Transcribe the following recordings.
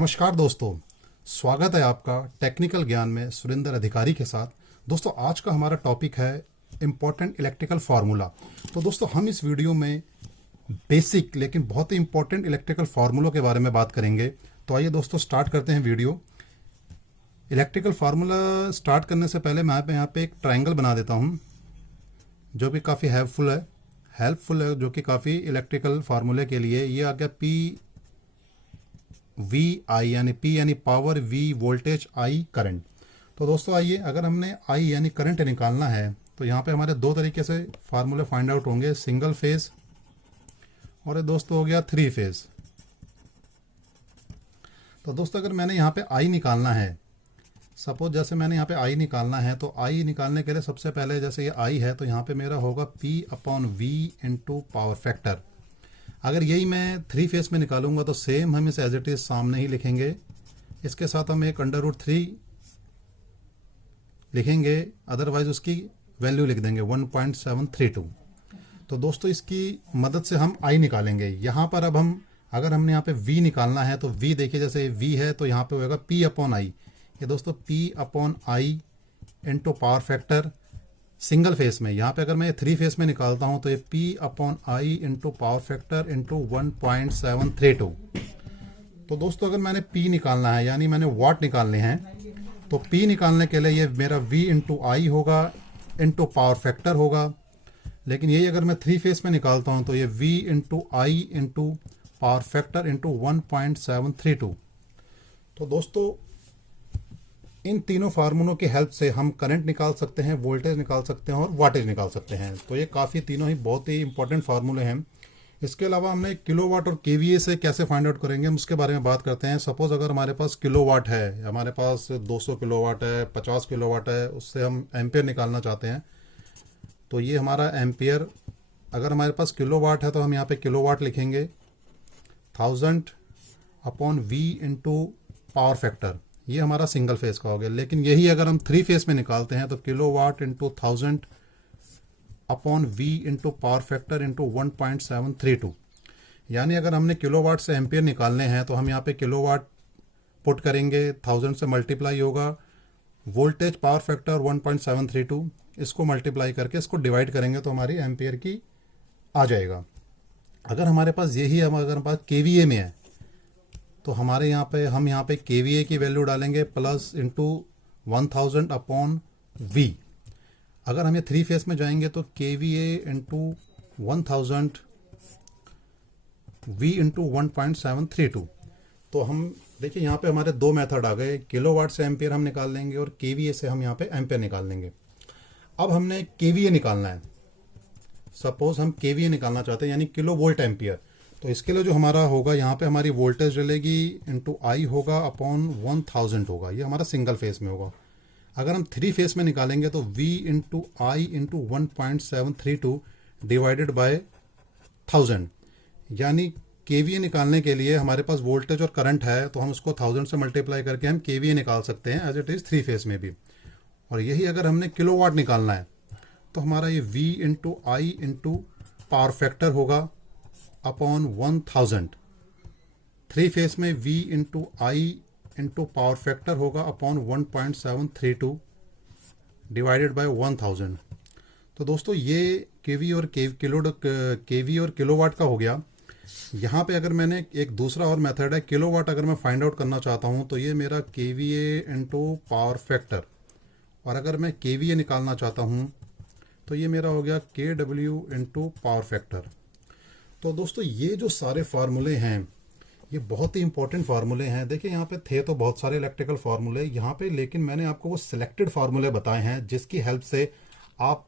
नमस्कार दोस्तों, स्वागत है आपका टेक्निकल ज्ञान में सुरेंद्र अधिकारी के साथ। दोस्तों, आज का हमारा टॉपिक है इम्पोर्टेंट इलेक्ट्रिकल फार्मूला। तो दोस्तों, हम इस वीडियो में बेसिक लेकिन बहुत ही इम्पोर्टेंट इलेक्ट्रिकल फार्मूलों के बारे में बात करेंगे। तो आइए दोस्तों स्टार्ट करते हैं वीडियो। इलेक्ट्रिकल फार्मूला स्टार्ट करने से पहले मैं यहाँ पे एक ट्राइंगल बना देता हूँ जो कि काफ़ी हेल्पफुल है, जो कि काफ़ी इलेक्ट्रिकल फार्मूले के लिए। ये आ गया पी वी आई, यानी पी यानी power, V voltage, I current. तो दोस्तों आइए, अगर हमने आई यानी करंट निकालना है तो यहाँ पे हमारे दो तरीके से फार्मूले फाइंड आउट होंगे, सिंगल फेज और ये दोस्तों हो गया थ्री फेज। तो दोस्तों अगर मैंने यहाँ पे आई निकालना है, सपोज जैसे मैंने यहाँ पे आई निकालना है, तो आई निकालने के लिए सबसे पहले जैसे ये आई है तो यहाँ पे मेरा होगा P upon V into power factor. अगर यही मैं थ्री फेस में निकालूंगा तो सेम हम इसे एज इट इज सामने ही लिखेंगे। इसके साथ हम एक अंडर रूट 3 लिखेंगे, अदरवाइज उसकी वैल्यू लिख देंगे 1.732। तो दोस्तों इसकी मदद से हम आई निकालेंगे। यहाँ पर अब हम अगर हमने यहाँ पे वी निकालना है तो वी देखिए, जैसे वी है तो यहाँ पे होगा पी अपॉन आई। ये दोस्तों P upon I into power factor single phase में। यहाँ पे अगर मैं थ्री फेस में निकालता हूँ तो ये P upon I into power factor into 1.732। तो दोस्तों अगर मैंने P निकालना है यानी मैंने वाट निकालने हैं, तो P निकालने के लिए ये मेरा V इंटू आई होगा इंटू पावर फैक्टर होगा। लेकिन यही अगर मैं थ्री फेस में निकालता हूँ तो ये V इंटू आई इंटू पावर फैक्टर इंटू 1.732। तो दोस्तों इन तीनों फार्मूलों की हेल्प से हम करंट निकाल सकते हैं, वोल्टेज निकाल सकते हैं और वाटेज निकाल सकते हैं। तो ये काफ़ी तीनों ही बहुत ही इंपॉर्टेंट फार्मूले हैं। इसके अलावा हमने किलोवाट और केवीए से कैसे फाइंड आउट करेंगे हम उसके बारे में बात करते हैं। सपोज अगर हमारे पास किलोवाट है, हमारे पास 200 किलोवाट है, 50 किलोवाट है, उससे हम एम्पियर निकालना चाहते हैं तो ये हमारा एम्पियर। अगर हमारे पास किलोवाट है तो हम यहाँ पे किलोवाट लिखेंगे 1000 upon V into power factor. ये हमारा सिंगल फेस का हो गया। लेकिन यही अगर हम थ्री फेस में निकालते हैं तो kilowatt into 1000 upon V into power factor into 1.732। यानी अगर हमने किलोवाट से एम्पियर निकालने हैं तो हम यहाँ पे किलोवाट पुट करेंगे, 1000 से मल्टीप्लाई होगा, वोल्टेज पावर फैक्टर 1.732, इसको मल्टीप्लाई करके इसको डिवाइड करेंगे तो हमारी एम्पियर की आ जाएगा। अगर हमारे पास यही अगर हमारे पास केवीए में है तो हमारे यहाँ पे हम यहाँ पे केवीए की वैल्यू डालेंगे प्लस इंटू 1000 अपॉन वी। अगर हम ये थ्री फेस में जाएंगे तो केवीए इंटू 1000 वी इंटू 1.732। तो हम देखिए यहाँ पे हमारे दो मेथड आ गए, किलोवाट से एम्पियर हम निकाल लेंगे और केवीए से हम यहाँ पे एम्पियर निकाल लेंगे। अब हमने केवीए निकालना है। सपोज हम केवीए निकालना चाहते हैं यानी किलो वोल्ट एम्पियर। तो इसके लिए जो हमारा होगा यहाँ पे हमारी वोल्टेज डलेगी इंटू आई होगा अपॉन 1000 होगा। ये हमारा सिंगल फेस में होगा। अगर हम थ्री फेस में निकालेंगे तो V into I into 1.732 divided by 1000। यानी केवीए निकालने के लिए हमारे पास वोल्टेज और करंट है तो हम उसको 1000 से मल्टीप्लाई करके हम केवीए निकाल सकते हैं as it is three phase में भी। और यही अगर हमने किलोवाट निकालना है तो हमारा ये V इंटू आई इंटू पावर फैक्टर होगा अपॉन 1000। थ्री फेस में V इंटू आई इंटू पावर फैक्टर होगा अपॉन 1.732 डिवाइडेड बाय 1000। तो दोस्तों ये केवी और किलोवाट का हो गया। यहाँ पे अगर मैंने एक दूसरा और मेथड है, किलोवाट अगर मैं फाइंड आउट करना चाहता हूँ तो ये मेरा केवीए इंटू पावर फैक्टर, और अगर मैं केवीए निकालना चाहता हूँ तो ये मेरा हो गया केडब्ल्यू इंटू पावर फैक्टर। तो दोस्तों ये जो सारे फार्मूले हैं ये बहुत ही इंपॉर्टेंट फार्मूले हैं। देखिए यहाँ पे थे तो बहुत सारे इलेक्ट्रिकल फार्मूले यहाँ पे, लेकिन मैंने आपको वो सिलेक्टेड फार्मूले बताए हैं जिसकी हेल्प से आप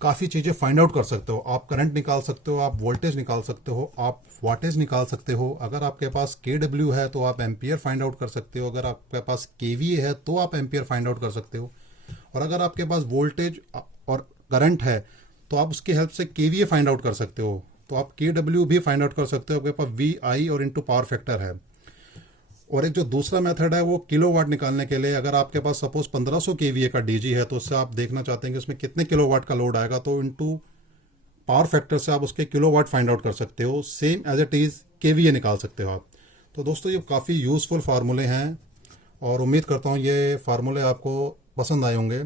काफ़ी चीज़ें फाइंड आउट कर सकते हो। आप करंट निकाल सकते हो, आप वोल्टेज निकाल सकते हो, आप वाटेज निकाल सकते हो। अगर आपके पास केडब्ल्यू है तो आप एम्पियर फाइंड आउट कर सकते हो। अगर आपके पास केवीए है तो आप एम्पियर फाइंड आउट कर सकते हो। और अगर आपके पास वोल्टेज और करंट है तो आप उसकी हेल्प से केवीए फाइंड आउट कर सकते हो। तो आप केडब्ल्यू भी फाइंड आउट कर सकते हो। आपके पास वी आई और इंटू पावर फैक्टर है। और एक जो दूसरा मेथड है वो किलोवाट निकालने के लिए, अगर आपके पास सपोज 1500 केवीए का डीजी है तो उससे आप देखना चाहते हैं कि उसमें कितने किलोवाट का लोड आएगा, तो इंटू पावर फैक्टर से आप उसके किलोवाट फाइंड आउट कर सकते हो। Same as it is KVA निकाल सकते हो आप। तो दोस्तों ये काफ़ी यूज़फुल फार्मूले हैं और उम्मीद करता हूँ ये फार्मूले आपको पसंद आए होंगे।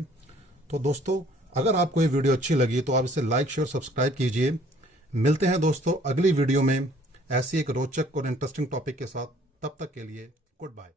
तो दोस्तों अगर आपको ये वीडियो अच्छी लगी तो आप इसे लाइक शेयर सब्सक्राइब कीजिए। मिलते हैं दोस्तों अगली वीडियो में ऐसी एक रोचक और इंटरेस्टिंग टॉपिक के साथ। तब तक के लिए गुड बाय।